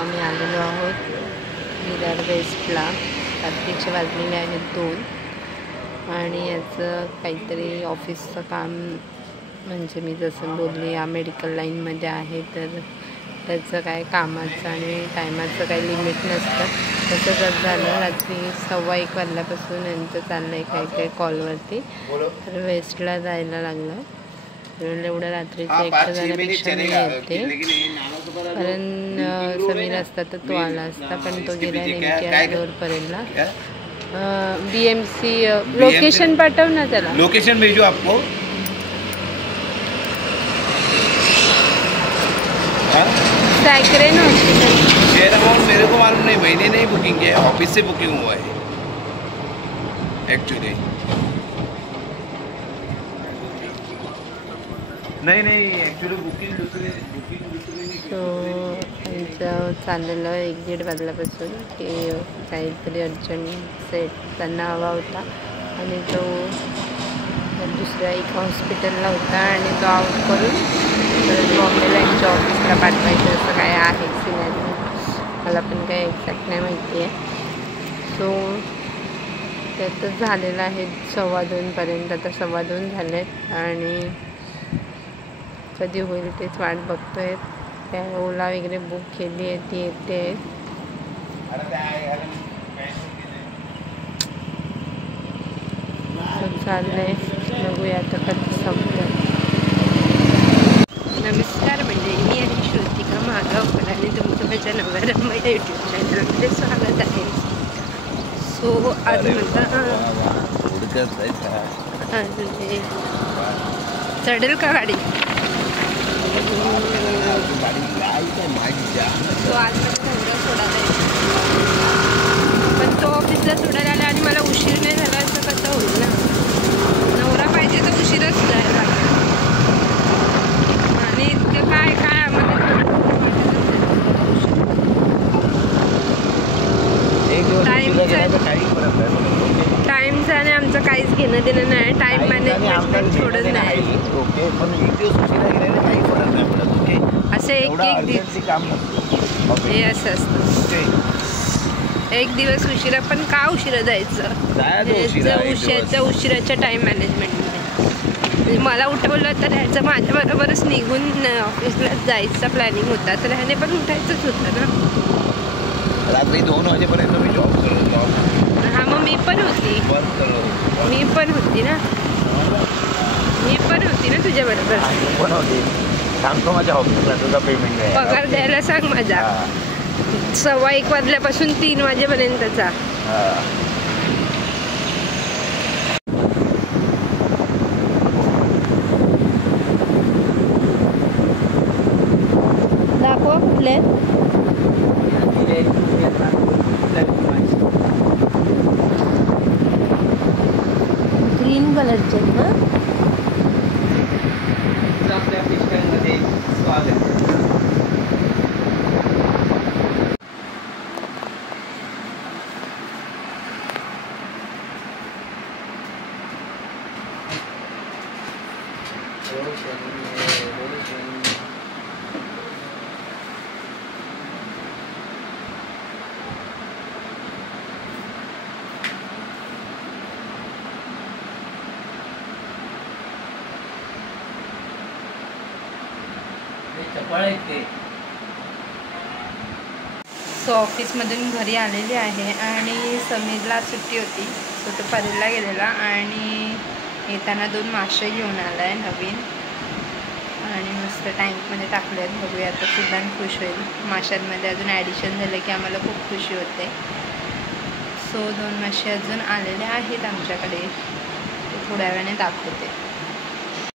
आम्ही आलेलो आहोत विरार वेस्टला. रात्रीचे वाजलेले आहेत 2 आणि याचं काहीतरी ऑफिसचं काम, म्हणजे मी जसं बोलले या मेडिकल लाईनमध्ये आहे तर त्याचं काय कामाचं आणि टायमाचं काही लिमिट नसतं. तसंच आज झालं. रात्री 1:15 वाजल्यापासून यांचं चाललं आहे काही काही कॉलवरती. तर वेस्टला जायला लागलं. एवढं रात्रीचं एकटं जाण्यापेक्षा मी येते, कारण समीर असता तर तो आला असता, पण तो गेला नेमक्या डोरपर्यंतला. BMC लोकेशन पाठव ना त्याला. लोकेशन भेजू आपको. सैकरेन हॉस्पिटल. शेयर अमाउंट मेरे को मालूम नहीं, मैंने नहीं बुकिंग किया है, ऑफिस से बुकिंग हुआ है एक्चुअली. नहीं एक्चुअली बुकिंग दूसरी नहीं. सो त्यांचं चाललेलं 1-1:30 वाजल्यापासून की काहीतरी अर्जंट सेट त्यांना हवा होता आणि तो दुसऱ्या एका हॉस्पिटलला होता आणि तो आउट करून परत बॉम्बेला यांच्या ऑफिसला पाठवायचं असं काय आहे सिनेरिओ. मला पण काही एक्झॅक्ट नाही माहिती आहे. सो त्यातच झालेलं आहे 2:15 आता 2:15 झाले आहेत आणि कधी होईल तेच वाट बघतोय. त्या ओला वगैरे बुक केली आहे, ती येते. चाललंय, बघूया आता कधी संपतं. नमस्कार मंडळी, मी आणि श्रुतिका मागावकर आणि तुमचं माझ्या नव्या रम्या यूट्यूब चॅनलमध्ये स्वागत आहे. सो आज चढेल का गाडी? तो आज मला सोडायला, पण तो ऑफिसला सोडायला आला आणि मला उशीर नाही झाला असं कसं होईल ना. नवरा पाहिजे तर उशीरच जायला आणि इतकं काय काय टाईमचं आणि आमचं काहीच घेणं देणं नाही. टाईम मॅनेजमेंट थोडंच नाही. असे एक दिवस हे असं असतं. एक दिवस उशिरा, पण का उशिरा जायचं? उशिराच्या टाईम मॅनेजमेंटमध्ये मला उठवलं तर ह्याचं माझ्याबरोबरच निघून ऑफिसला जायचा प्लॅनिंग होता, तर ह्याने पण उठायचंच होतं ना. रात्री 2 वाजेपर्यंत मी जॉब करतो. हां, मग मी पण होती ना तुझ्याबरोबर. सांगतो माझ्या ऑफिसला तुझा पेमेंट आहे. पगार द्यायला सांग माझा. 1:15 वाजल्यापासून 3 वाजेपर्यंतचा. दाखवा कुठले ग्रीन कलरचे ना. आपल्या फिशमध्ये स्वागत. सो ऑफिसमधून घरी आलेली आहे आणि समीरला सुट्टी होती, सो तो परेलला गेलेला आणि येताना 2 मासे घेऊन आला आहे नवीन आणि मस्त टँकमध्ये टाकले आहेत. बघूया आता सिद्धांत खुश होईल. माशांमध्ये अजून ॲडिशन झालं की आम्हाला खूप खुशी होते. सो 2 मासे अजून आलेले आहेत आमच्याकडे, ते थोड्या वेळाने दाखवते.